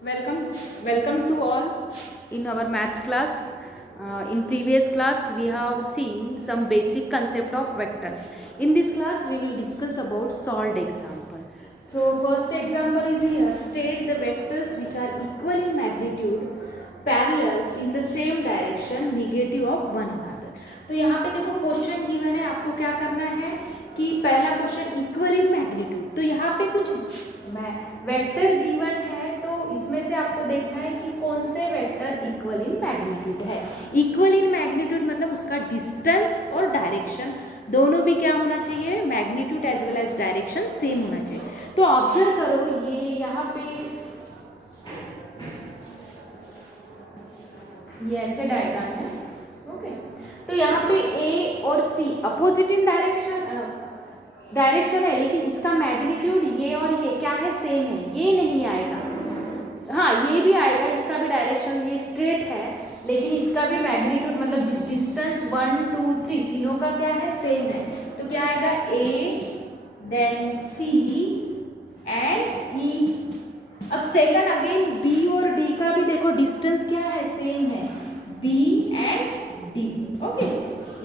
Welcome, welcome to all in our maths class. In previous class, we have seen some basic concept of vectors. In this class, we will discuss about solved example. So, first example is here. State the vectors which are equal in magnitude, parallel in the same direction, negative of one another. तो यहाँ पे देखो question given है, आपको क्या करना है कि पहला क्वेश्चन इक्वल इन मैग्नीट्यूड, तो यहाँ पे कुछ वेक्टर गिवन है, तो इसमें से आपको देखना है कि कौन से वेक्टर इक्वल इन मैग्नीट्यूड है। इक्वल इन मैग्नीट्यूड मतलब उसका डिस्टेंस और डायरेक्शन दोनों भी क्या होना चाहिए, magnitude as well as direction same होना चाहिए। तो ऑब्जर्व करो, ये यहाँ पे ये ऐसे डायग्राम है, ओके। तो यहाँ पे ए और सी अपोजिट इन डायरेक्शन है, लेकिन इसका मैग्नीट्यूड ये और ये क्या है, सेम है, ये नहीं आएगा। हाँ, ये भी आएगा, इसका भी डायरेक्शन ये स्ट्रेट है, लेकिन इसका भी मैग्नीट्यूड मतलब डिस्टेंस 1 2 3 तीनों का क्या है, सेम है। तो क्या आएगा, ए देन सी एंड ई। अब सेकंड अगेन बी और डी का भी देखो डिस्टेंस क्या है, सेम है, बी एंड डी, ओके।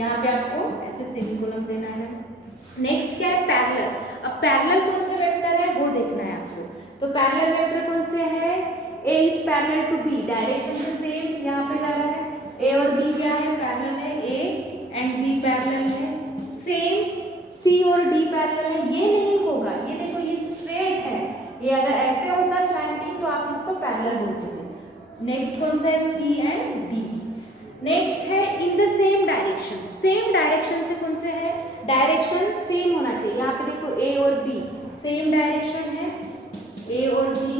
यहाँ पे आपको ऐसे सेमीकोलन देना है। नेक्स्ट क्या है, पैरेलल। अब पैरेलल कौन से वेक्टर है वो देखना है आपको। तो पैरेलल वेक्टर कौन से है, a is parallel to b, direction से सेम यहाँ पे जा रहा है। ए और बी क्या है, पैरेलल है, ए एंड बी पैरेलल है, सेम। सी और डी पैरेलल है, ये नहीं होगा, ये देखो ये स्ट्रेट है, ये अगर ऐसे होता स्लैंटिंग तो आप इसको पैरेलल बोलते थे। नेक्स्ट कौन सा है, सी एंड डी। नेक्स्ट है in the same direction, same direction से कौन से है, डायरेक्शन सेम होना चाहिए। यहाँ पे देखो ए और बी सेम डायरेक्शन है, ए और बी,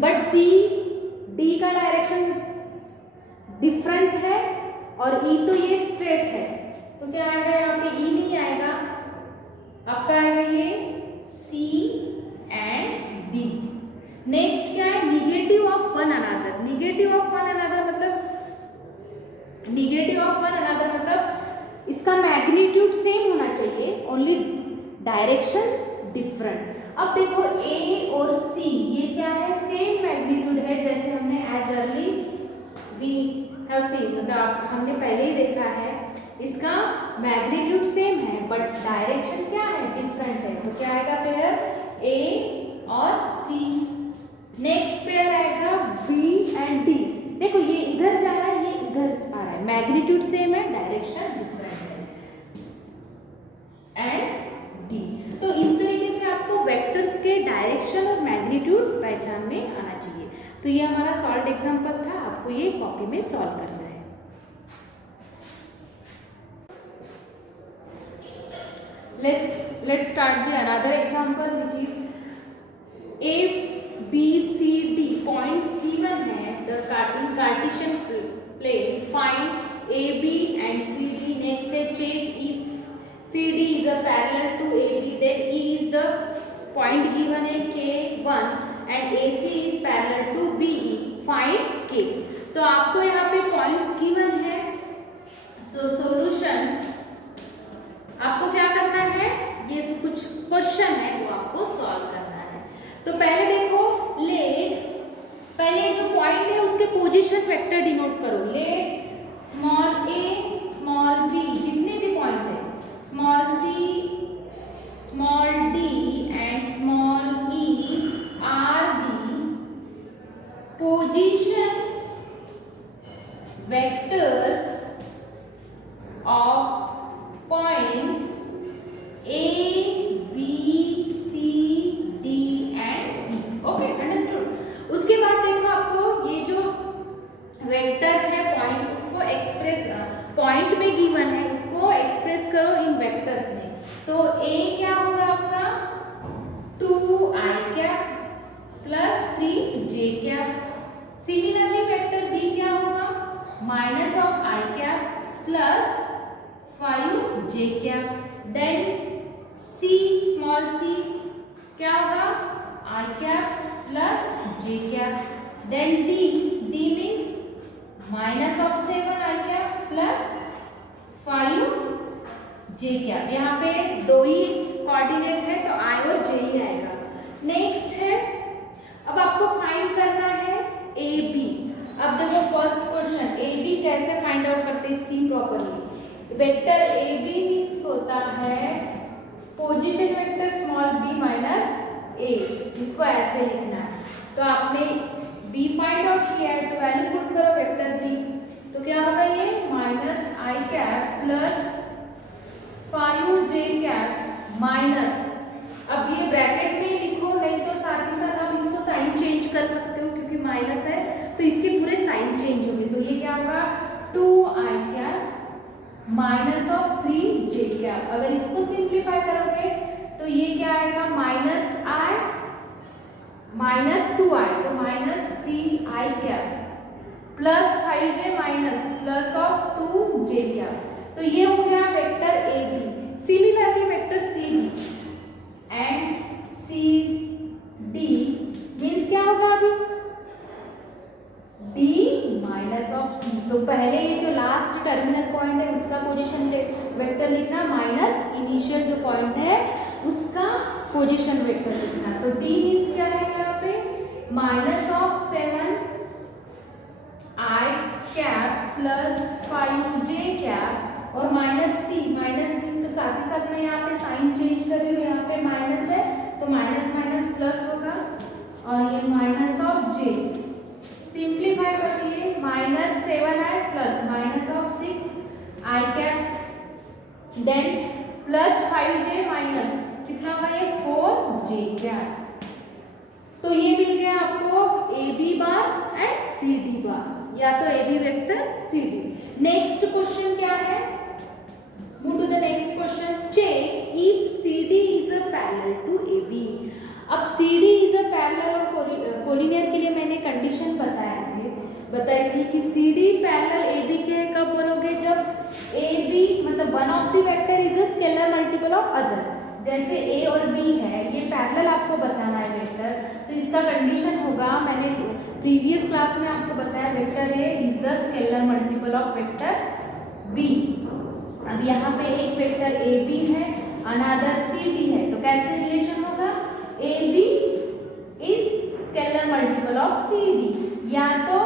बट सी डी का डायरेक्शन डिफरेंट है और ई तो ये स्ट्रेट है, तो क्या आएगा यहाँ पे, ई नहीं आएगा, आपका आएगा ये सी एंड डी। नेक्स्ट क्या है, negative of one another. Negative of one another मतलब इसका मैग्नीट्यूड सेम होना चाहिए, ओनली डायरेक्शन डिफरेंट। अब देखो ए और सी ये क्या है, सेम मैग्नीट्यूड है, जैसे हमने as early we have seen, मतलब हमने पहले ही देखा है, इसका मैग्नीट्यूड सेम है बट डायरेक्शन क्या है, डिफरेंट है। तो क्या आएगा पेयर, ए और सी। नेक्स्ट पेयर आएगा बी एंड डी। देखो ये इधर जा रहा है, ये इधर आ रहा है, मैग्नीट्यूड सेम है, डायरेक्शन डिफरेंट है, एंड डी। तो इस तरीके से आपको वेक्टर्स के डायरेक्शन और मैग्नीट्यूड पहचान में आना चाहिए। तो ये हमारा सॉल्व एग्जांपल था, आपको ये कॉपी में सॉल्व करना है। Let's start the another example, which is A, B, C, D points given है, the Cartesian plane, find A, B and C, D. Next है, check if C, D is a parallel to A, B, then E is the point given है K1 and AC is parallel to B, E. Find K. तो आपको यहाँ पे points given है, so solution आपको क्या करना है, ये कुछ क्वेश्चन है वो आपको सॉल्व करना है। तो पहले देखो, पहले जो पॉइंट है उसके पोजीशन वेक्टर डिनोट करो। Let small a small b, जितने भी पॉइंट है, small c small d and small e are the position vectors of points A, B, C, D and E. Okay, understood? उसके बाद देखो आपको ये जो वेक्टर है पॉइंट, उसको एक्सप्रेस पॉइंट में गिवन है, उसको एक्सप्रेस करो इन वेक्टर्स में। तो A क्या होगा आपका, 2i cap plus 3j cap. Similarly vector B क्या होगा, minus of i cap plus 5j cap. Then C small c क्या होगा, i cap plus j cap. Then D means minus of 7i cap plus 5j cap. यहाँ पे दो ही coordinate है तो i और j ही आएगा। नेक्स्ट है, अब आपको फाइंड अब देखो फर्स्ट क्वेश्चन, ए बी कैसे फाइंड आउट करते हैं see properly. Vector A B means होता है position vector small b minus a, इसको ऐसे लिखना है। तो आपने b फाइंड आउट किया है तो वैल्यू पुट करो वेक्टर b, तो क्या होगा ये minus i cap plus 5j cap minus, अब ये ब्रैकेट में लिखो, नहीं तो साथ ही साथ आप इसको साइन चेंज कर सकते हो क्योंकि माइनस है तो इसके पूरे साइन चेंज होंगे। तो ये क्या होगा 2i cap minus of 3j cap. अगर इसको सिंप्लीफाई करोगे तो ये क्या आएगा माइनस आई माइनस 2i, तो minus 3i cap plus 5j minus plus of 2j cap. तो ये हो गया vector A B. Similarly vector C D and C D means क्या होगा अभी d माइनस ऑफ c। तो पहले ये जो लास्ट टर्मिनल पॉइंट है उसका पोजीशन वेक्टर लिखना, माइनस इनिशियल जो पॉइंट है उसका पोजीशन वेक्टर लिखना। तो d मीन्स क्या रहेगा यहाँ पे minus of 7i cap plus 5j cap और माइनस c तो साथ ही साथ मैं यहाँ पे साइन चेंज कर रही हूँ, यहाँ पे माइनस है तो माइनस माइनस प्लस होगा और ये माइनस ऑफ j। सिंप्लीफाई करिए minus 7i plus minus of 6i cap then plus 5j minus कितना होगा ये 4j कैप। तो ये मिल गया आपको a b bar and C d bar, या तो a b vector C d. Next question क्या है, move to the next question, check if c D is a parallel to A B. अब c D is a parallel और collinear के लिए मैंने condition बताई थी कि c d parallel a b के कब बोलोगे जब ए बी मतलब one of the vector is a scalar multiple of other. जैसे ए और बी है ये पैरेलल आपको बताना है वेक्टर, तो इसका कंडीशन होगा, मैंने प्रीवियस क्लास में आपको बताया vector A is the scalar multiple of vector B. अब यहाँ पे एक वेक्टर ए बी है अनदर सी डी है, तो कैसे रिलेशन होगा A B is scalar multiple of C D, या तो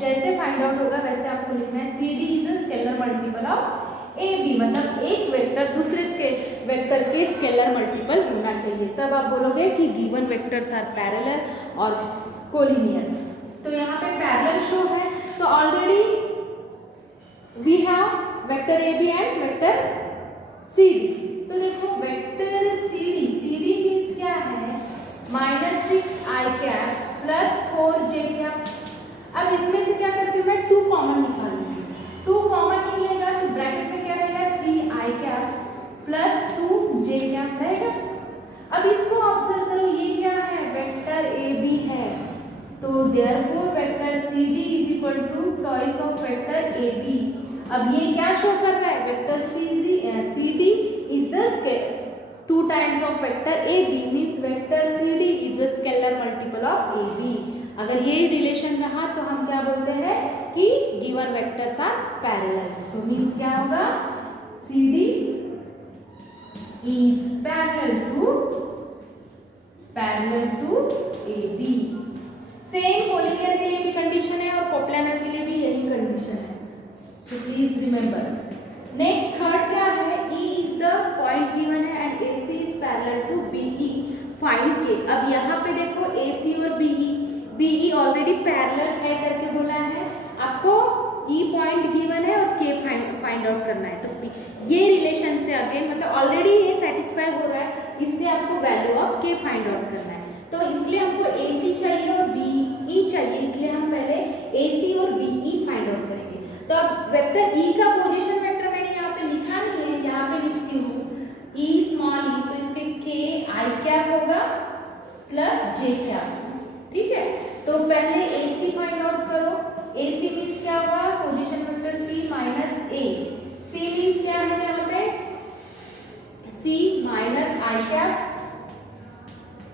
जैसे फाइंड आउट होगा वैसे आपको लिखना है C D is a scalar multiple of A B, मतलब एक वेक्टर दूसरे वेक्टर के स्केलर मल्टीपल होना चाहिए, तब आप बोलोगे कि गिवन वेक्टर्स आर पैरेलल और कोलिनियर। तो यहाँ पे पैरेलल शो है, तो already we have vector A B and vector C D. तो देखो वेक्टर सी डी मीन्स क्या है minus 6i cap plus 4j cap. अब इसमें से क्या करती हूँ मैं 2 कॉमन निकालूंगी, 2 कॉमन निकलेगा तो ब्रैकेट में क्या रहेगा 3i cap plus 2j cap रहेगा। अब इसको ऑब्जर्व करो, ये क्या है वेक्टर ए बी है, तो therefore vector C D is equal to twice of vector A B. अब ये क्या शो कर रहा है vector C D is the 2 times of vector A B means vector C D is a scalar multiple of A B. अगर ये relation रहा तो हम क्या बोलते हैं कि given vectors are parallel. So means क्या होगा C D is parallel to A B. Same collinear के लिए भी कंडीशन है और कोप्लानर के लिए भी यही कंडीशन है, so please remember. Next third क्या है, E is the point given है and AC is parallel to BE, find K। अब यहाँ पे देखो AC और BE ऑलरेडी पैरेलल है करके बोला है, आपको E पॉइंट गिवन है और K फाइंड आउट करना है। तो ये रिलेशन से अगेन मतलब ऑलरेडी ये सेटिस्फाई हो रहा है, इससे आपको value of K find out करना है। तो इसलिए हमको AC चाहिए और BE चाहिए, इसलिए हम पहले AC और BE फाइंड आउट करेंगे। तो अब वेक्टर E का पोजीशन वेक्टर मैंने यहाँ पे लिखा नहीं है, यहाँ पे लिखती हूँ E स्मॉल e, तो इसके K I कैप होगा प्लस J कैप, ठीक है। तो पहले AC फाइंड आउट करो, AC मीन्स क्या होगा position vector C minus A, C means क्या है यहाँ पे C माइनस I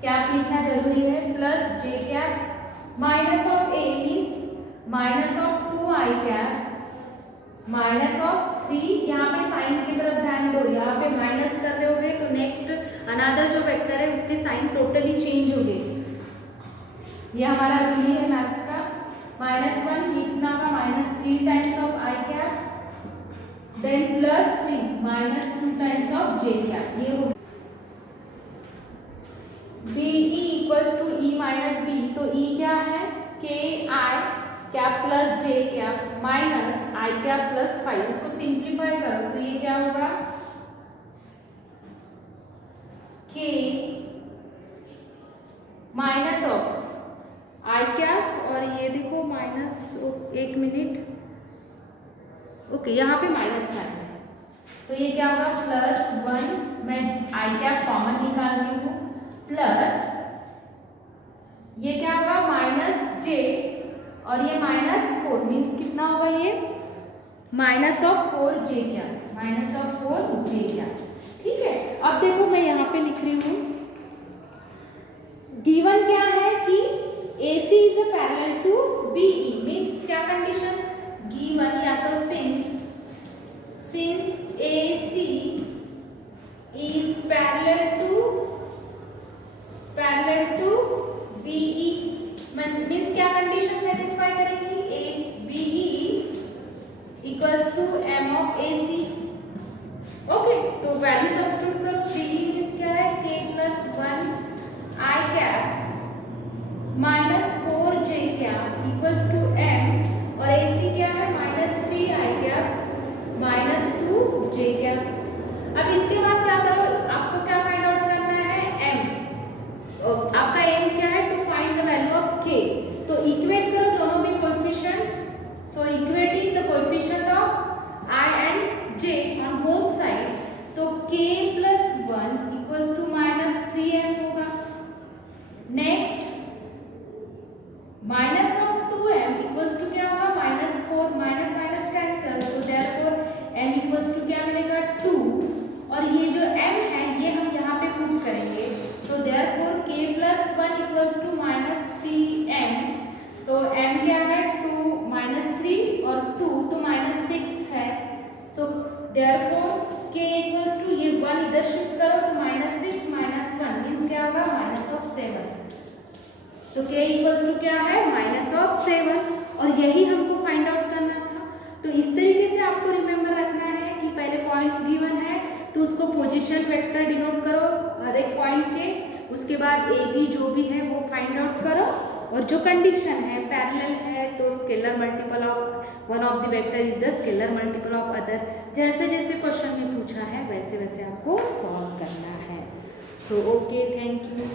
कैप लिखना जरूरी है plus J cap minus of A means minus of 2i cap minus of 3, यहाँ पे साइन की तरफ ध्यान दो, यहाँ पे माइनस कर रहे होगे तो नेक्स्ट अनदर जो वेक्टर है उसके साइन टोटली चेंज हो गए। ये हमारा रूल है मैथ्स का, -1 ये कितना होगा -3 times of i cap, then +3 -2 times of j cap. ये हो BE equals to E minus B, तो E क्या है k i cap plus j cap minus i cap plus 5। इसको सिंप्लीफाई करो तो ये क्या होगा k minus of i cap, और ये देखो माइनस, एक मिनट, ओके यहाँ पे माइनस है, तो ये क्या होगा +1, मैं i कैप कॉमन निकाल रही हूँ, प्लस ये क्या होगा -j और ये -4 मीन्स कितना होगा ये -4j क्या, -4j क्या। ठीक है, अब देखो मैं यहाँ पे लिख रही हूँ गिवन क्या है कि AC is a parallel to BE means क्या कंडीशन गिवन, या तो since AC is parallel to BE means क्या कंडीशन सेटिस्फाई करेगी BE equals to M of AC। Okay, तो वैल्यू सब्स्टिट्यूट करो, BE मीन्स क्या है k plus 1 i cap minus 4j cap equals to M, और AC क्या है -3 i cap minus 2j cap. अब इसके बाद क्या करो, आपको क्या फाइंड आउट करना है M, आपका एम क्या है to find the value of k, तो इक्वेट करो दोनों भी coefficient, so equating the coefficient of i and j on both side, तो k plus 1 equals to -3m होगा। Next minus of 2m equals to क्या होगा -4, minus minus cancel, so therefore m equals to क्या मिलेगा 2, और ये जो m है ये हम यहाँ पे प्रूव करेंगे, so therefore k plus 1 equals to -3m, तो m क्या है 2 -3 और 2 तो -6 है, so therefore k equals to ये 1 इधर शिफ्ट करो तो -6 - 1 मींस क्या होगा -7, तो k इक्वल्स टू क्या है -7, और यही हमको फाइंड आउट करना था। तो इस तरीके से आपको रिमेंबर रखना है कि पहले पॉइंट्स गिवन है तो उसको पोजीशन वेक्टर डिनोट करो हर एक पॉइंट के, उसके बाद ए बी जो भी है वो फाइंड आउट करो, और जो कंडीशन है पैरेलल है तो scalar multiple of one of the vector is the scalar multiple of other, जैसे जैसे क्वेश्चन में पूछा है वैसे वैसे आपको सॉल्व करना है। So okay, thank you.